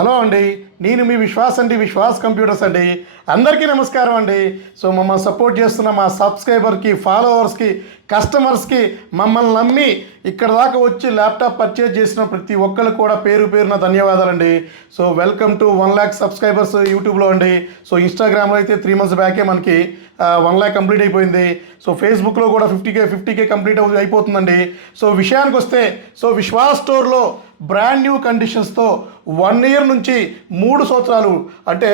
Hello అండి, నేను మీ విశ్వాస్ అండి, విశ్వాస్ కంప్యూటర్స్ అండి. అందరికీ నమస్కారం అండి. సో మమ్మల్ని సపోర్ట్ చేస్తున్న మా సబ్స్క్రైబర్కి, ఫాలోవర్స్కి, కస్టమర్స్కి, మమ్మల్ని నమ్మి ఇక్కడ దాకా వచ్చి ల్యాప్టాప్ పర్చేజ్ చేసిన ప్రతి ఒక్కరు కూడా పేరు పేరున ధన్యవాదాలండి. So welcome to 1 lakh subscribers యూట్యూబ్లో అండి. సో ఇన్స్టాగ్రామ్లో అయితే 3 months బ్యాకే మనకి 1 lakh కంప్లీట్ అయిపోయింది. సో ఫేస్బుక్లో కూడా 50K కంప్లీట్ అయిపోతుందండి. సో విషయానికి వస్తే, సో విశ్వాస్ స్టోర్లో బ్రాండ్ న్యూ కండిషన్స్తో 1 year నుంచి 3 సంవత్సరాలు అంటే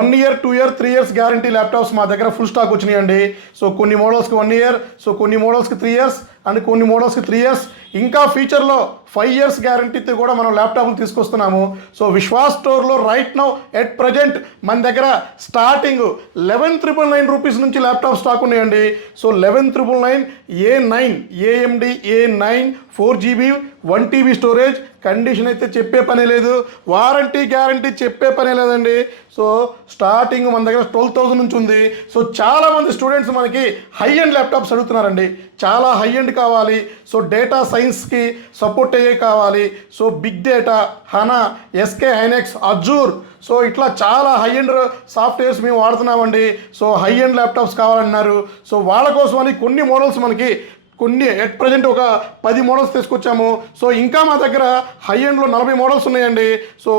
1 year, 2 year, 3 years guarantee laptops మా దగ్గర ఫుల్ స్టాక్ వచ్చినాయండి. సో కొన్ని మోడల్స్కి 1 year, సో కొన్ని మోడల్స్కి 3 years అండ్ కొన్ని మోడల్స్కి 3 years, ఇంకా ఫ్యూచర్లో 5 years గ్యారంటీతో కూడా మనం ల్యాప్టాప్లు తీసుకొస్తున్నాము. సో విశ్వాస్ స్టోర్లో రైట్ నౌ ఎట్ ప్రజెంట్ మన దగ్గర స్టార్టింగ్ 11,999 రూపీస్ నుంచి ల్యాప్టాప్ స్టాక్ ఉన్నాయండి. So 11,999 A9 AMD A9 4GB 1TB storage. Condition అయితే చెప్పే పనే లేదు, వారంటీ గ్యారంటీ చెప్పే పనే లేదండి. సో స్టార్టింగ్ మన దగ్గర 12,000 నుంచి ఉంది. సో చాలామంది స్టూడెంట్స్ మనకి హై ఎండ్ ల్యాప్టాప్స్ అడుగుతున్నారండి. చాలా హై ఎండ్ కావాలి, సో డేటా సైన్స్కి సపోర్ట్ అయ్యే కావాలి. So big data, HANA, SK Hynix, Azure, so ఇట్లా చాలా హై ఎండ్ సాఫ్ట్వేర్స్ మేము వాడుతున్నామండి. సో హై ఎండ్ ల్యాప్టాప్స్ కావాలన్నారు. సో వాళ్ళ కోసమని కొన్ని మోడల్స్ మనకి ఎట్ ప్రజెంట్ ఒక 10 మోడల్స్ తీసుకొచ్చాము. సో ఇంకా మా దగ్గర హై ఎండ్లో 40 మోడల్స్ ఉన్నాయండి. సో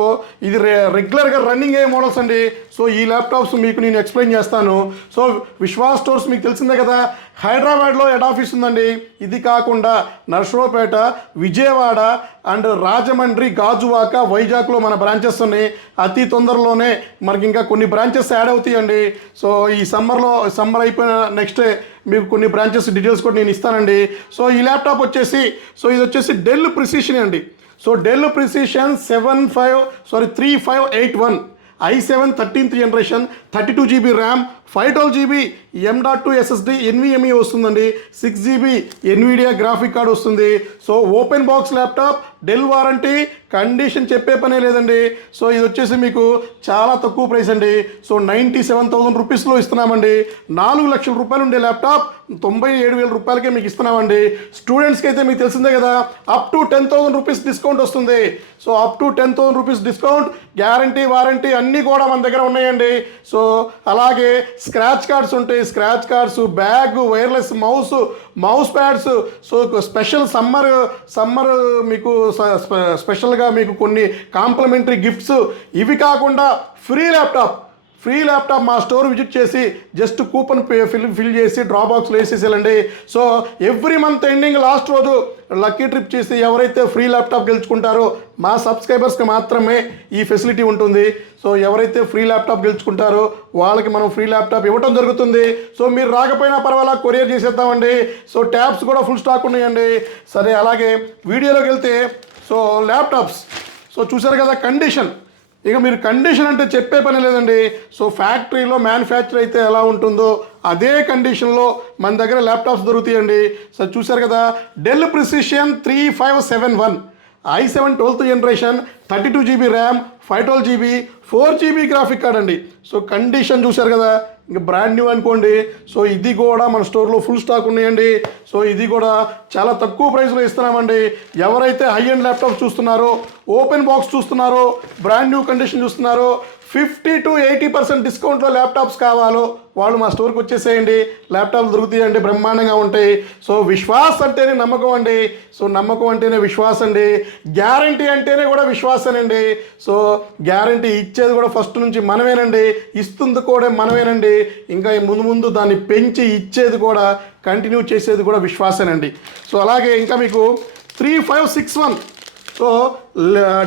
ఇది రెగ్యులర్గా రన్నింగ్ అయ్యే మోడల్స్ అండి. సో ఈ ల్యాప్టాప్స్ మీకు నేను ఎక్స్ప్లెయిన్ చేస్తాను. సో విశ్వాస్ స్టోర్స్ మీకు తెలిసిందే కదా, హైదరాబాద్లో హెడ్ ఆఫీస్ ఉందండి. ఇది కాకుండా నర్సరావుపేట, విజయవాడ అండ్ రాజమండ్రి, గాజువాక, వైజాగ్లో మన బ్రాంచెస్ ఉన్నాయి. అతి తొందరలోనే మనకి ఇంకా కొన్ని బ్రాంచెస్ యాడ్ అవుతాయండి. సో ఈ సమ్మర్ అయిపోయిన నెక్స్ట్ మీకు కొన్ని బ్రాంచెస్ డీటెయిల్స్ కూడా నేను ఇస్తానండి. సో ఈ ల్యాప్టాప్ వచ్చేసి, సో ఇది వచ్చేసి డెల్ ప్రిసిషన్ అండి. So Dell Precision 3581 i7 13th generation 32GB RAM, 512GB M.2 SSD NVMe వస్తుందండి, 6GB NVIDIA గ్రాఫిక్ కార్డ్ వస్తుంది. So open box laptop, Dell warranty, condition చెప్పే పనే లేదండి. సో ఇది వచ్చేసి మీకు చాలా తక్కువ ప్రైస్ అండి. సో 97,000 రూపీస్లో ఇస్తున్నామండి. 4 లక్షల రూపాయలు ఉండే ల్యాప్టాప్ 97,000 రూపాయలకే మీకు ఇస్తున్నామండి. స్టూడెంట్స్కి అయితే మీకు తెలిసిందే కదా, అప్ టు 10,000 రూపీస్ డిస్కౌంట్ వస్తుంది. So up to 10,000 rupees discount, guarantee, warranty అన్నీ కూడా మన దగ్గర ఉన్నాయండి. సో అలాగే స్క్రాచ్ కార్డ్స్ ఉంటాయి, scratch cards, bag, wireless mouse pads. So special summer మీకు స్పెషల్గా మీకు కొన్ని కాంప్లిమెంటరీ గిఫ్ట్స్. ఇవి కాకుండా ఫ్రీ ల్యాప్టాప్ మా స్టోర్ విజిట్ చేసి జస్ట్ కూపన్ ఫిల్ చేసి డ్రా బాక్స్లో వేసేసేయాలండి. So every month ending last రోజు లక్కీ ట్రిప్ చేసి ఎవరైతే ఫ్రీ ల్యాప్టాప్ గెలుచుకుంటారో మా సబ్స్క్రైబర్స్కి మాత్రమే ఈ ఫెసిలిటీ ఉంటుంది. సో ఎవరైతే ఫ్రీ ల్యాప్టాప్ గెలుచుకుంటారో వాళ్ళకి మనం ఫ్రీ ల్యాప్టాప్ ఇవ్వటం జరుగుతుంది. సో మీరు రాకపోయినా పర్వాలా, కొరియర్ చేసేద్దామండి. సో ట్యాబ్స్ కూడా ఫుల్ స్టాక్ ఉన్నాయండి. సరే, అలాగే వీడియోలోకి వెళ్తే, సో ల్యాప్టాప్స్, సో చూసారు కదా కండిషన్. ఇక మీరు కండిషన్ అంటే చెప్పే పని లేదండి. సో ఫ్యాక్టరీలో మ్యానుఫ్యాక్చర్ అయితే ఎలా ఉంటుందో అదే కండిషన్లో మన దగ్గర ల్యాప్టాప్స్ దొరుకుతాయండి. సో చూసారు కదా, Dell Precision 3571 i7 12th generation 32GB RAM, 512GB 4GB graphic card అండి. సో కండిషన్ చూసారు కదా, ఇంకా బ్రాండ్ న్యూ అనుకోండి. సో ఇది కూడా మన స్టోర్లో ఫుల్ స్టాక్ ఉన్నాయండి. సో ఇది కూడా చాలా తక్కువ ప్రైస్లో ఇస్తున్నామండి. ఎవరైతే హై ఎండ్ ల్యాప్టాప్ చూస్తున్నారో, ఓపెన్ బాక్స్ చూస్తున్నారో, బ్రాండ్ న్యూ కండిషన్ చూస్తున్నారో, 50 to 80% డిస్కౌంట్లో ల్యాప్టాప్స్ కావాలో వాళ్ళు మా స్టోర్కి వచ్చేసేయండి. ల్యాప్టాప్లు దొరుకుతాయండి, బ్రహ్మాండంగా ఉంటాయి. సో విశ్వాస్ అంటేనే నమ్మకం అండి. సో నమ్మకం అంటేనే విశ్వాస్ అండి. గ్యారంటీ అంటేనే కూడా విశ్వాసనండి. సో గ్యారంటీ ఇచ్చేది కూడా ఫస్ట్ నుంచి మనమేనండి, ఇస్తుంది కూడా మనమేనండి. ఇంకా ముందు దాన్ని పెంచి ఇచ్చేది కూడా, కంటిన్యూ చేసేది కూడా విశ్వాసనండి. సో అలాగే ఇంకా మీకు 3561, so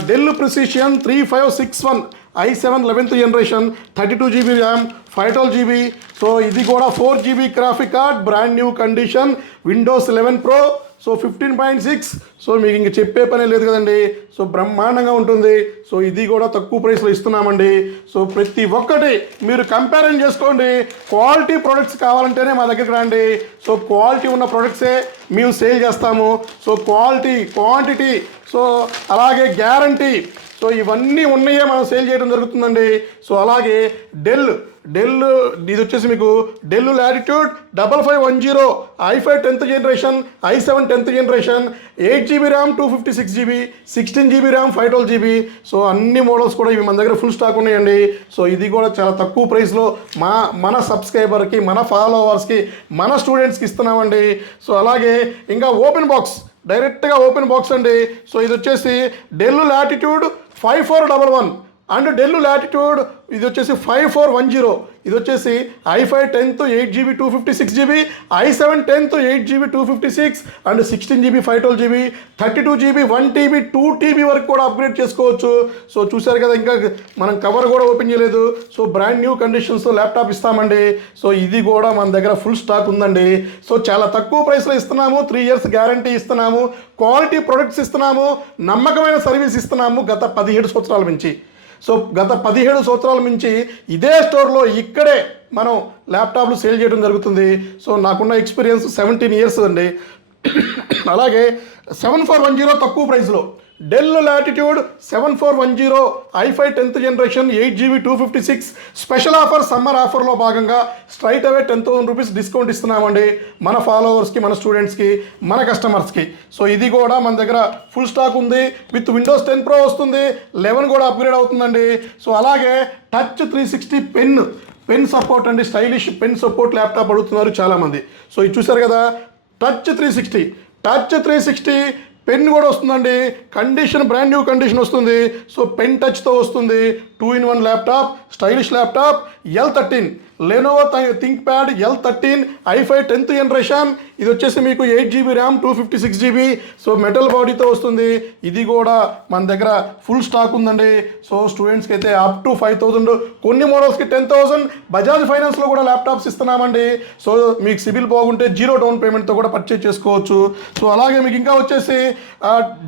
Dell Precision 3561 i7 11th generation 32GB RAM, 512GB. So ఇది కూడా 4GB graphic card, brand new condition, Windows 11 Pro, so 15.6. So మీకు ఇంక చెప్పే పనే లేదు కదండి. సో బ్రహ్మాండంగా ఉంటుంది. సో ఇది కూడా తక్కువ ప్రైస్లో ఇస్తున్నామండి. సో ప్రతి ఒక్కటి మీరు కంపారిజన్ చేసుకోండి. క్వాలిటీ ప్రొడక్ట్స్ కావాలంటేనే మా దగ్గరికి రండి. సో క్వాలిటీ ఉన్న ప్రొడక్ట్సే మేము సేల్ చేస్తాము. సో క్వాలిటీ, క్వాంటిటీ, సో అలాగే గ్యారంటీ. సో ఇవన్నీ ఉన్నాయే మనం సేల్ చేయడం జరుగుతుందండి. సో అలాగే డెల్ ఇది వచ్చేసి మీకు del latitude 5510 i5 10th generation, i7 10th generation, 8GB RAM, 256GB, 16GB RAM, 512GB. So అన్ని మోడల్స్ కూడా ఇవి మన దగ్గర ఫుల్ స్టాక్ ఉన్నాయండి. సో ఇది కూడా చాలా తక్కువ ప్రైస్లో మన సబ్స్క్రైబర్కి, మన ఫాలోవర్స్కి, మన స్టూడెంట్స్కి ఇస్తున్నామండి. సో అలాగే ఇంకా డైరెక్ట్గా ఓపెన్ బాక్స్ అండి. సో ఇది వచ్చేసి del latitude 5411 and del latitude ఇది వచ్చేసి 5410. ఇది వచ్చేసి i5 10th 8GB 256GB, i7 10th 8GB 256 and 16GB 512GB, 32GB 1TB 2TB వరకు కూడా అప్గ్రేడ్ చేసుకోవచ్చు. సో చూశారు కదా, ఇంకా మనం కవర్ కూడా ఓపెన్ చేయలేదు. సో బ్రాండ్ న్యూ కండిషన్స్తో ల్యాప్టాప్ ఇస్తామండి. సో ఇది కూడా మన దగ్గర ఫుల్ స్టాక్ ఉందండి. సో చాలా తక్కువ ప్రైస్లో ఇస్తున్నాము, 3 years గ్యారంటీ ఇస్తున్నాము, క్వాలిటీ ప్రొడక్ట్స్ ఇస్తున్నాము, నమ్మకమైన సర్వీస్ ఇస్తున్నాము గత 17 సంవత్సరాల నుంచి. సో గత 17 సంవత్సరాల నుంచి ఇదే స్టోర్లో ఇక్కడే మనం ల్యాప్టాప్లు సేల్ చేయడం జరుగుతుంది. సో నాకున్న ఎక్స్పీరియన్స్ 17 years అండి. అలాగే 7410 తక్కువ ప్రైస్లో del latitude 7410 i5 10th generation, 8GB 256 special offer, summer ఆఫర్లో భాగంగా స్ట్రైట్ అవే 10,000 రూపీస్ డిస్కౌంట్ ఇస్తున్నామండి మన ఫాలోవర్స్కి, మన స్టూడెంట్స్కి, మన కస్టమర్స్కి. సో ఇది కూడా మన దగ్గర ఫుల్ స్టాక్ ఉంది. విత్ విండోస్ 10 Pro వస్తుంది, 11 కూడా అప్గ్రేడ్ అవుతుందండి. సో అలాగే టచ్ 360 పెన్ సపోర్ట్ అండి, స్టైలిష్ పెన్ సపోర్ట్ ల్యాప్టాప్ అడుగుతున్నారు చాలామంది. సో ఇది చూసారు కదా, టచ్ 360 పెన్ కూడా వస్తుందండి. కండిషన్ బ్రాండ్ న్యూ కండిషన్ వస్తుంది. సో పెన్ టచ్తో వస్తుంది. 2-in-1 laptop, stylish laptop, L13 Lenovo think pad L13 i5 10th generation. ఇది వచ్చేసి మీకు 8GB RAM, 256GB. So metal బాడీతో వస్తుంది. ఇది కూడా మన దగ్గర ఫుల్ స్టాక్ ఉందండి. సో స్టూడెంట్స్కి అయితే అప్ టు 5,000, కొన్ని మోడల్స్కి 10,000 బజాజ్ ఫైనాన్స్లో కూడా ల్యాప్టాప్స్ ఇస్తున్నామండి. సో మీకు సిబిల్ బాగుంటే 0 డౌన్ పేమెంట్తో కూడా పర్చేజ్ చేసుకోవచ్చు. సో అలాగే మీకు ఇంకా వచ్చేసి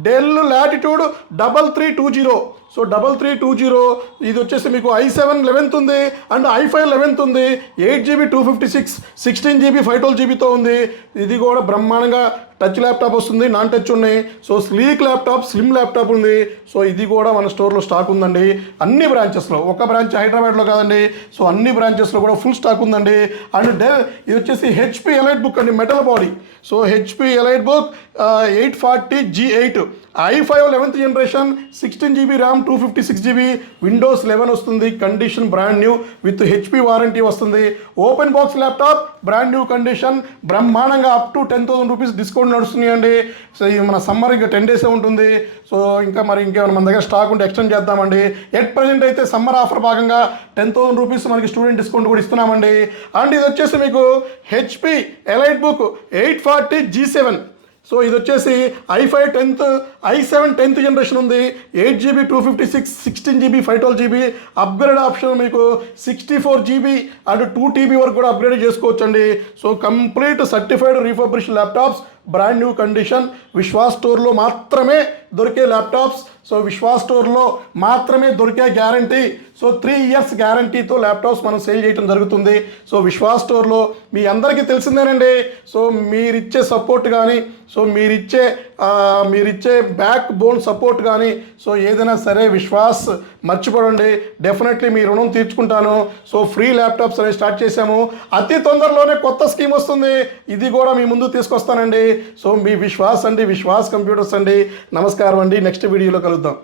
డెల్ లాటిట్యూడ్ 3320. సో 3320 ఇది వచ్చేసి మీకు i7 11th ఉంది అండ్ i5 11th ఉంది, 8GB 256, 16GB 512GBతో ఉంది. ఇది కూడా బ్రహ్మాండంగా టచ్ ల్యాప్టాప్ వస్తుంది, నాన్ టచ్ ఉన్నాయి. So sleek laptop, slim laptop ఉంది. సో ఇది కూడా మన స్టోర్లో స్టాక్ ఉందండి. అన్ని బ్రాంచెస్లో, ఒక బ్రాంచ్ హైదరాబాద్లో కాదండి. సో అన్ని బ్రాంచెస్లో కూడా ఫుల్ స్టాక్ ఉందండి. అండ్ ఇది వచ్చేసి HP ఎలైట్ బుక్ అండి, metal body. So HP elite book 840G8 i5 11th generation, 16GB RAM, 256GB, Windows 11 వస్తుంది. Condition brand new with HP warranty వస్తుంది. Open box laptop, brand new condition, బ్రహ్మాండంగా up to 10,000 rupees discount నడుస్తున్నాయండి. So ఇది మన summer ఇంకా 10 days ఉంటుంది. So ఇంకేమైనా మన దగ్గర స్టాక్ ఉంటే ఎక్స్టెండ్ చేద్దామండి. ఎట్ ప్రజెంట్ అయితే సమ్మర్ ఆఫర్ భాగంగా 10,000 రూపీస్ మనకి స్టూడెంట్ డిస్కౌంట్ కూడా ఇస్తున్నామండి. అండ్ ఇది వచ్చేసి మీకు HP elite book 840G7. So ఇది వచ్చేసి i7 10th జనరేషన్ ఉంది, 8GB 256, 16GB 512GB. Upgrade option మీకు 64GB అండ్ 2TB వరకు కూడా అప్గ్రేడ్ చేసుకోవచ్చండి. So complete certified refurbished laptops, brand new condition, Vishwas స్టోర్లో మాత్రమే దొరికే ల్యాప్టాప్స్. సో విశ్వాస్ స్టోర్లో మాత్రమే దొరికే గ్యారంటీ. సో 3 years గ్యారంటీతో ల్యాప్టాప్స్ మనం సేల్ చేయడం జరుగుతుంది. సో విశ్వాస్ స్టోర్లో మీ అందరికీ తెలిసిందేనండి. సో మీరిచ్చే సపోర్ట్ కానీ, సో మీరిచ్చే బ్యాక్ బోన్ సపోర్ట్ కానీ, సో ఏదైనా సరే విశ్వాస్ మర్చిపోడండి. డెఫినెట్లీ మీ రుణం తీర్చుకుంటాను. సో ఫ్రీ ల్యాప్టాప్స్ అనేవి స్టార్ట్ చేశాము. అతి తొందరలోనే కొత్త స్కీమ్ వస్తుంది, ఇది కూడా మీ ముందు తీసుకొస్తానండి. సో మీ విశ్వాస్ అండి, విశ్వాస్ కంప్యూటర్స్ అండి. నమస్కారం అండి, నెక్స్ట్ వీడియోలో కలుద్దాం.